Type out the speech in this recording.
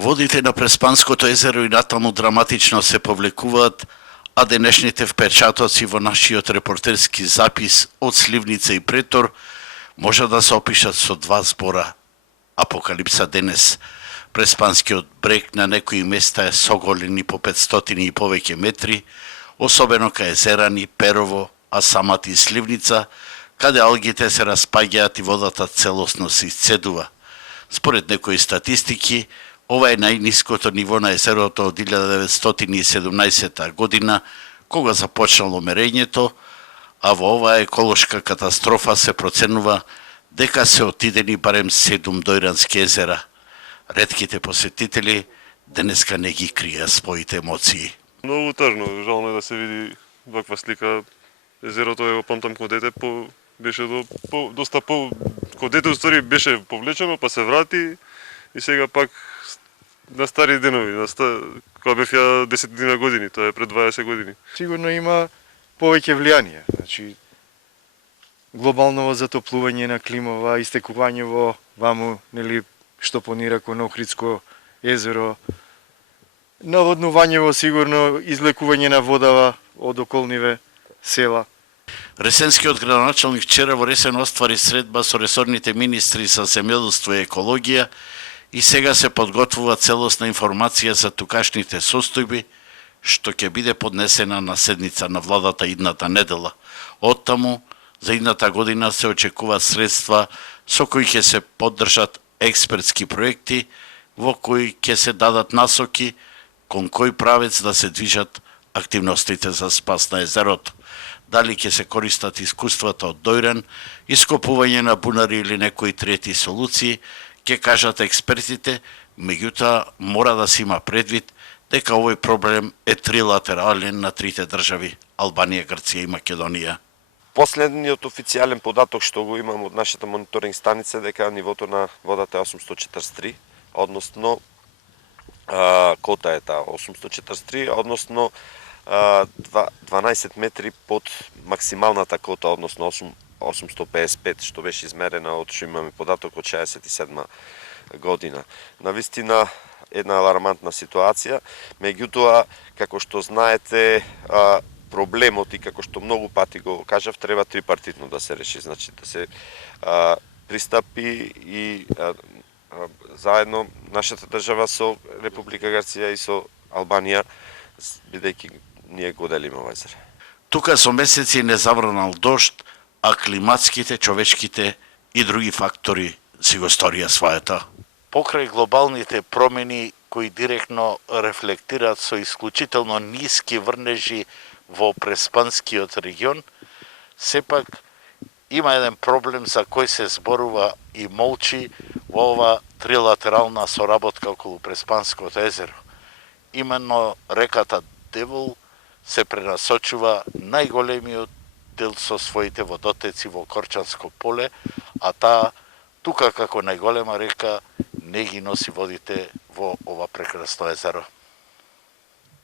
Водите на Преспанското езеро и натаму драматично се повлекуваат, а денешните впечатоци во нашиот репортерски запис од Сливница и Претор може да се опишат со два збора. Апокалипса денес. Преспанскиот брег на некои места е соголен и по 500 и повеќе метри, особено кај Езерани, Перово, а самата и Сливница, каде алгите се распаѓаат и водата целосно се исцедува. Според некои статистики, ова е најниското ниво на езерото од 1917 година, кога започнало мерењето, а во оваа еколошка катастрофа се проценува дека се отидени барем 7 дојрански езера. Ретките посетители денеска не ги крија своите емоции. Многу тажно, жално е да се види ваква слика. Езерото е памтам кога дете беше доста кога дете устори беше повлечено, па се врати и сега пак на стари денови, кога бев ја 10 години, тоа е пред 20 години. Сигурно има повеќе влијание, значи глобалново затоплување на климава, истекување во ваму, нели, што планира кон Охридско езеро, наводнување сигурно, излекување на водава од околниве села. Ресенскиот градоначалник вчера во Ресен оствари средба со ресорните министри за земјоделство и екологија и сега се подготвува целосна информација за тукашните состојби, што ќе биде поднесена на седница на владата идната недела. Оттаму, за идната година се очекуваат средства со кои ќе се поддржат експертски проекти, во кои ќе се дадат насоки кон кој правец да се движат активностите за спас на езерото. Дали ќе се користат искуствата од Дојран, ископување на бунари или некои трети солуции, ќе кажат експертите, меѓутоа мора да се има предвид дека овој проблем е трилатерален на трите држави Албанија, Грција и Македонија. Последниот официјален податок што го имам од нашата мониторинг станица е дека нивото на водата е 843, односно кота е таа 843, односно 12 метри под максималната кота, односно 855, што беше измерена од што имаме податок од 67 година. Навистина една алармантна ситуација, меѓутоа, како што знаете, проблемот и како што многу пати го кажав, треба трипартитно да се реши, значи да се пристапи и заедно нашата држава со Република Грција и со Албанија, бидејќи ние го делиме овој езер. Тука со месеци не забранал дожд, а климатските, човечките и други фактори си го сторија своето. Покрај глобалните промени кои директно рефлектираат со исклучително ниски врнежи во Преспанскиот регион, сепак има еден проблем за кој се зборува и молчи во ова трилатерална соработка околу Преспанското езеро. Именно реката Девол се пренасочува најголемиот дел со своите водотеци во Корчанско поле, а таа тука како најголема река не ги носи водите во ова прекрасно езеро.